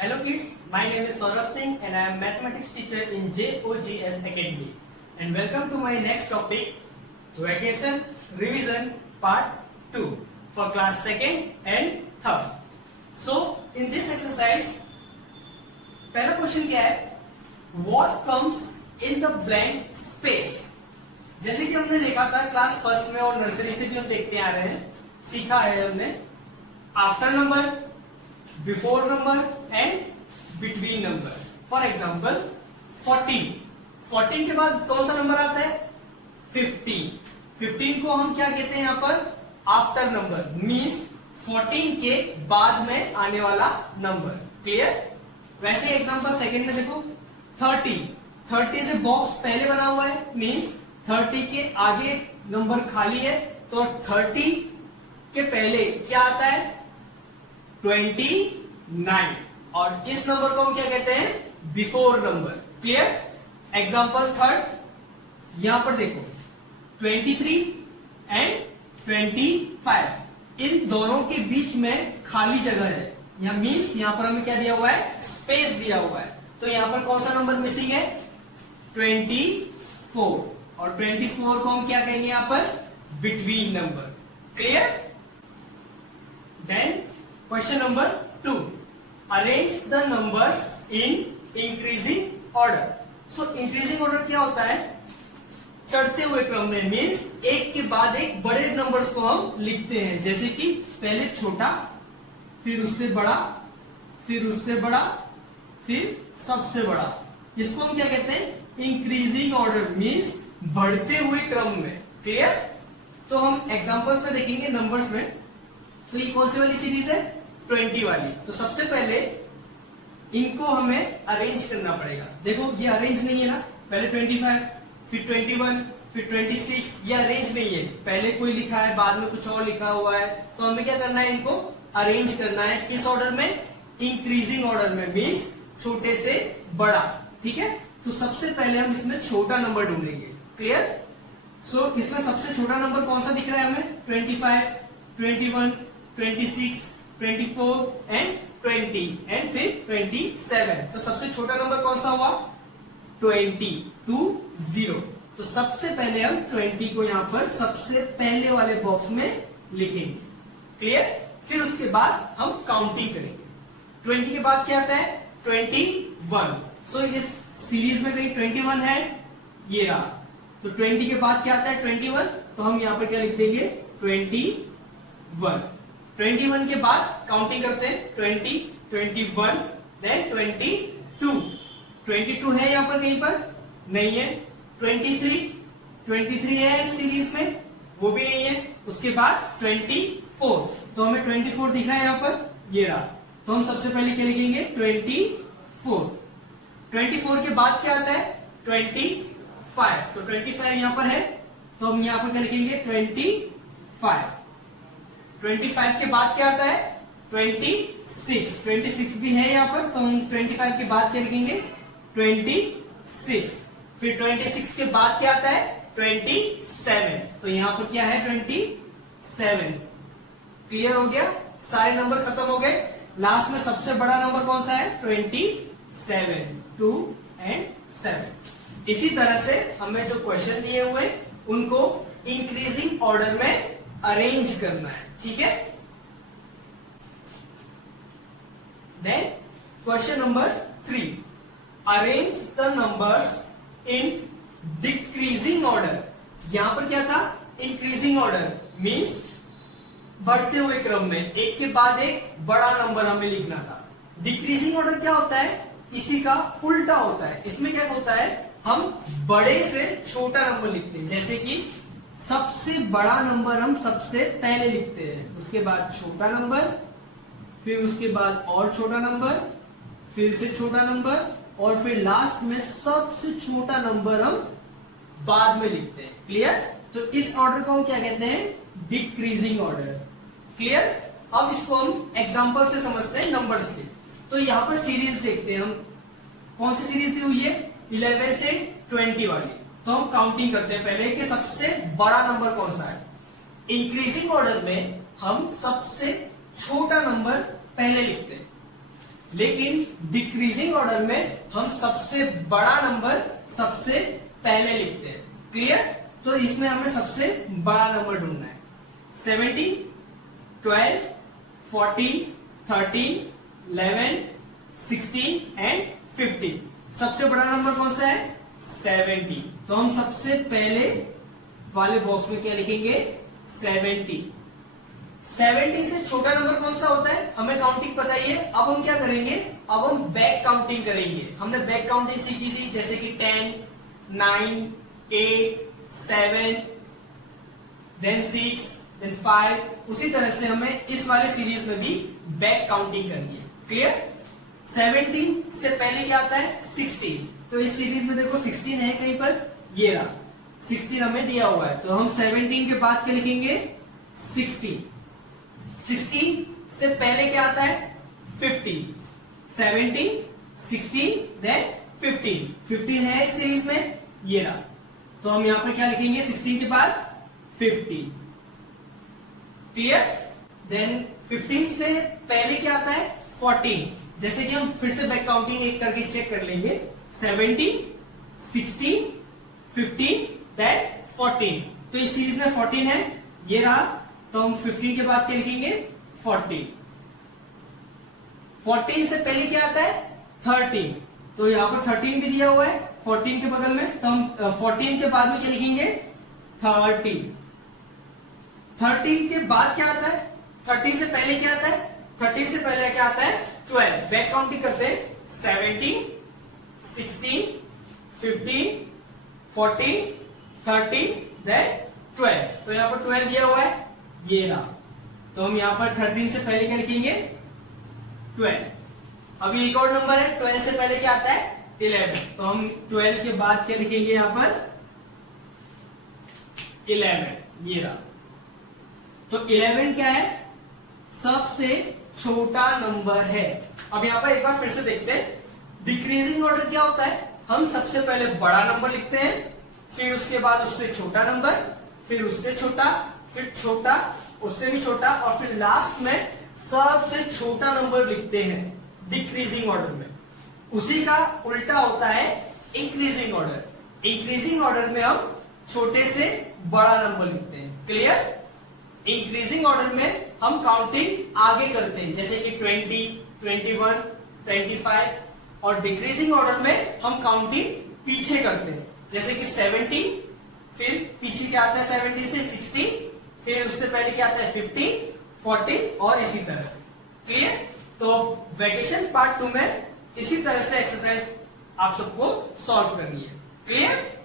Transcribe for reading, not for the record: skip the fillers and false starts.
Hello kids, my name is Saurabh Singh and I am mathematics teacher in JOGS Academy. And welcome to my next topic, Vacation Revision Part 2 for class 2nd and 3rd. So in this exercise, पहला question क्या है? What comes in the blank space? जैसे कि हमने देखा था class first में और नर्सरी से भी हम देखते आ रहे हैं, सीखा है हमने after number, before number and between number. For example 14 के बाद कौन सा नंबर आता है? 15 को हम क्या कहते हैं यहाँ पर? आफ्टर नंबर, मीन्स 14 के बाद में आने वाला नंबर. क्लियर? वैसे एग्जाम्पल सेकंड में देखो 30 से बॉक्स पहले बना हुआ है, मीन्स 30 के आगे नंबर खाली है, तो 30 के पहले क्या आता है? 29. और इस नंबर को हम क्या कहते हैं? Before number. Clear? Example third, यहां पर देखो 23 एंड 25, इन दोनों के बीच में खाली जगह है, यहां मीन्स यहां पर हमें क्या दिया हुआ है? स्पेस दिया हुआ है. तो यहां पर कौन सा नंबर मिसिंग है? 24. और 24 को हम क्या कहेंगे यहां पर? Between number. Clear? Then question number 2, arrange the numbers in increasing order. So increasing order क्या होता है? चढ़ते हुए क्रम में, मीन्स एक के बाद एक बड़े नंबर्स को हम लिखते हैं, जैसे कि पहले छोटा, फिर उससे बड़ा, फिर उससे बड़ा, फिर सबसे बड़ा. इसको हम क्या कहते हैं? इंक्रीजिंग ऑर्डर, मीन्स बढ़ते हुए क्रम में. क्लियर? तो हम एग्जांपल्स में देखेंगे नंबर्स में. तो ये कौन सी वाली सीरीज है? 20 वाली. तो सबसे पहले इनको हमें अरेंज करना पड़ेगा. देखो ये अरेंज नहीं है ना, पहले 25, फिर 21, फिर 26, ये अरेंज नहीं है. पहले कोई लिखा है, बाद में कुछ और लिखा हुआ है, तो हमें क्या करना है? इनको अरेंज करना है. किस ऑर्डर में? इंक्रीजिंग ऑर्डर में, मीन्स छोटे से बड़ा. ठीक है? तो सबसे पहले हम इसमें छोटा नंबर ढूंढेंगे. क्लियर? सो इसमें सबसे छोटा नंबर कौन सा दिख रहा है हमें? 25, 21, 26, 24 एंड 20 एंड फिर 27. तो सबसे छोटा नंबर कौन सा हुआ? 20. तो सबसे पहले हम 20 को यहां पर सबसे पहले वाले बॉक्स में लिखेंगे. क्लियर? फिर उसके बाद हम काउंटिंग करेंगे. 20 के बाद क्या आता है? 21. सो इस सीरीज में कहीं 21 है, ये रहा. तो 20 के बाद क्या आता है? 21. तो हम यहां पर क्या लिख देंगे? 21. 21 के बाद काउंटिंग करते हैं. 20, 21, देन 22. 22 है यहां पर कहीं पर? नहीं है. 23 है इस सीरीज में, वो भी नहीं है. उसके बाद 24. तो हमें 24 दिखा है यहां पर, ये रहा. तो हम सबसे पहले क्या लिखेंगे? 24. 24 के बाद क्या आता है? 25. तो 25 यहां पर है, तो हम यहां पर क्या लिखेंगे? 25. 25 के बाद क्या आता है? 26 भी है यहां पर, तो हम 25 के बाद क्या लिखेंगे? 26. फिर 26 के बाद क्या आता है? 27. तो यहां पर क्या है? 27. क्लियर हो गया? सारे नंबर खत्म हो गए. लास्ट में सबसे बड़ा नंबर कौन सा है? 27. 2 एंड 7. इसी तरह से हमें जो क्वेश्चन दिए हुए उनको इंक्रीजिंग ऑर्डर में अरेंज करना है. ठीक है? Then question number 3, arrange the numbers in decreasing order. यहां पर क्या था? इंक्रीजिंग ऑर्डर, मीन्स बढ़ते हुए क्रम में एक के बाद एक बड़ा नंबर हमें लिखना था. डिक्रीजिंग ऑर्डर क्या होता है? इसी का उल्टा होता है. इसमें क्या होता है? हम बड़े से छोटा नंबर लिखते हैं, जैसे कि सबसे बड़ा नंबर हम सबसे पहले लिखते हैं, उसके बाद छोटा नंबर, फिर उसके बाद और छोटा नंबर, फिर से छोटा नंबर, और फिर लास्ट में सबसे छोटा नंबर हम बाद में लिखते हैं. क्लियर? तो इस ऑर्डर को हम क्या कहते हैं? Decreasing order. क्लियर? अब इसको हम एग्जांपल से समझते हैं नंबर्स के. तो यहां पर सीरीज देखते हैं हम. कौन सी सीरीज दी हुई है? 11 से 20 वाली. तो हम काउंटिंग करते हैं पहले कि सबसे बड़ा नंबर कौन सा है. इंक्रीजिंग ऑर्डर में हम सबसे छोटा नंबर पहले लिखते हैं. लेकिन डिक्रीजिंग ऑर्डर में हम सबसे बड़ा नंबर सबसे पहले लिखते हैं। क्लियर? तो इसमें हमें सबसे बड़ा नंबर ढूंढना है। 17, 12, 14, 13, 11, 16 एंड 15। सबसे बड़ा नंबर कौन सा है? 70। तो हम सबसे पहले वाले बॉक्स में क्या लिखेंगे? 70। 70 से छोटा नंबर कौन सा होता है? हमें काउंटिंग पता ही है। अब हम क्या करेंगे? अब हम बैक काउंटिंग करेंगे। हमने बैक काउंटिंग सीखी थी, जैसे कि 10, 9, 8, 7, देन 6, देन 5। उसी तरह से हमें इस वाले सीरीज में भी बैक काउंटिंग करनी है। क्लियर? 17 से पहले क्या आता है? 16। तो इस सीरीज में देखो 16 है कहीं पर, ये रहा 16 हमें दिया हुआ है। तो हम 17 के बाद क्या लिखेंगे? 16। 16 से पहले क्या आता है? 15। 17, 16, देन 15। 15 है इस सीरीज में, ये रहा। तो हम यहां पर क्या लिखेंगे? 16 के बाद 15। क्लियर? देन 15 से पहले क्या आता है? 14। जैसे कि हम फिर से बैक काउंटिंग एक करके चेक कर लेंगे। 17, 16, 15, देन 14। तो इस सीरीज में 14 है, ये रहा। तो हम 15 के बाद क्या लिखेंगे? 14। 14 से पहले क्या आता है? 13। तो यहां पर 13 भी दिया हुआ है 14 के बगल में। तो हम 14 के बाद में क्या लिखेंगे? 30। 13 के बाद क्या आता है? 13 से पहले क्या आता है? 13 से पहले क्या आता है? 12। बैक काउंटिंग करते हैं। 17, 16, 15, 14, 13, देन 12। तो यहां पर 12 दिया हुआ है, ये रहा। तो हम यहां पर 13 से पहले क्या लिखेंगे? 12। अभी एक और नंबर है, 12 से पहले क्या आता है? 11। तो हम 12 के बाद क्या लिखेंगे? यहां पर 11, ये रहा। तो 11 क्या है? सबसे छोटा नंबर है। अब यहां पर एक बार फिर से देखते हैं। डिक्रीजिंग ऑर्डर क्या होता है? हम सबसे पहले बड़ा नंबर लिखते हैं, फिर उसके बाद उससे छोटा नंबर, फिर उससे छोटा, फिर छोटा, उससे भी छोटा, और फिर लास्ट में सबसे छोटा नंबर लिखते हैं डिक्रीजिंग ऑर्डर में। उसी का उल्टा होता है इंक्रीजिंग ऑर्डर। इंक्रीजिंग ऑर्डर में हम छोटे से बड़ा नंबर लिखते हैं। क्लियर? इंक्रीजिंग ऑर्डर में हम काउंटिंग आगे करते हैं, जैसे कि 20, 21, 25। और डिक्रीजिंग ऑर्डर में हम काउंटिंग पीछे करते हैं, जैसे कि 70, फिर पीछे क्या आता है? 70 से 60, फिर उससे पहले क्या आता है? 50, 40 और इसी तरह से। क्लियर? तो वेकेशन पार्ट 2 में इसी तरह से एक्सरसाइज आप सबको सॉल्व करनी है। क्लियर?